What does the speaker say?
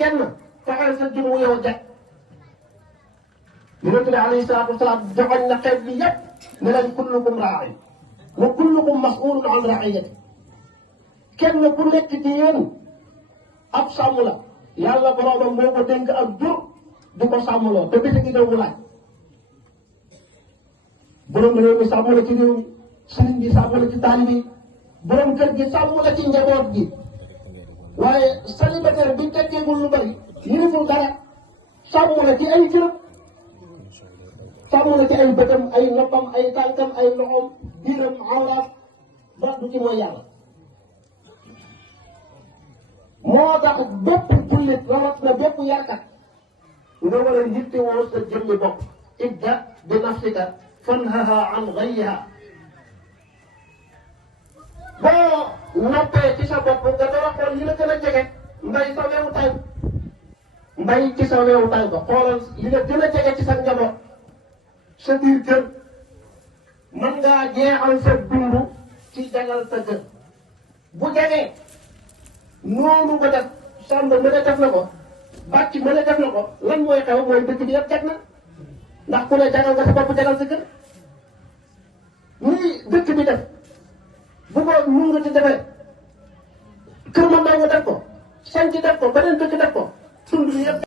kenn fexeel sa jëmm yow jag yonent bi alayhi salaatu wasalaam joxoñ na xeet bi yépp ne leen kullukum raa'in wa kullukum mas'ulun an ra'iyati kenn ku nekk ci yéen ab sàmm la yàlla boroomam moo ko dénk ak jur di ko sàmmloo te bés gi mu laaj borom réew mi sàmm la ci réew mi sëriñ bi sàmm la ci taalibe yi borom kër gi sàmm la ci njaboot gi waaye célibataire bi tekkeegul lu bari yëngu dara sàmm la ci ay cëram sàmm la ci ay bëtam ay noppam ay tànkam ay loxoom biiram awraam ba du ci mooy yàlla moo tax bépp jullit rawat na bépp yarkat nga war a yittewoo sa jëmmi bopp ibda bi nafsika fanhaha an ghayha boo noppee ci sa bopp nga dara xool li la gën a jege mbay sa wewu tay mbay ci sa wewu tay ba xoolal li la gën a jege ci sa njaboot sa biir kër mën ngaa jeexal sa dund ci jagal sa kër bu jegee noonu nga def sàmb mën a def na ko bàcc mën a def na ko lan mooy xew mooy dëkk bi yëpp jag na ndax ku ne jagal nga sa bopp jagal sa kër nii dëkk bi def bu ko mun nga ci defee kër ma nga def ko sanc def ko beneen dëkk def ko tund bi yëpp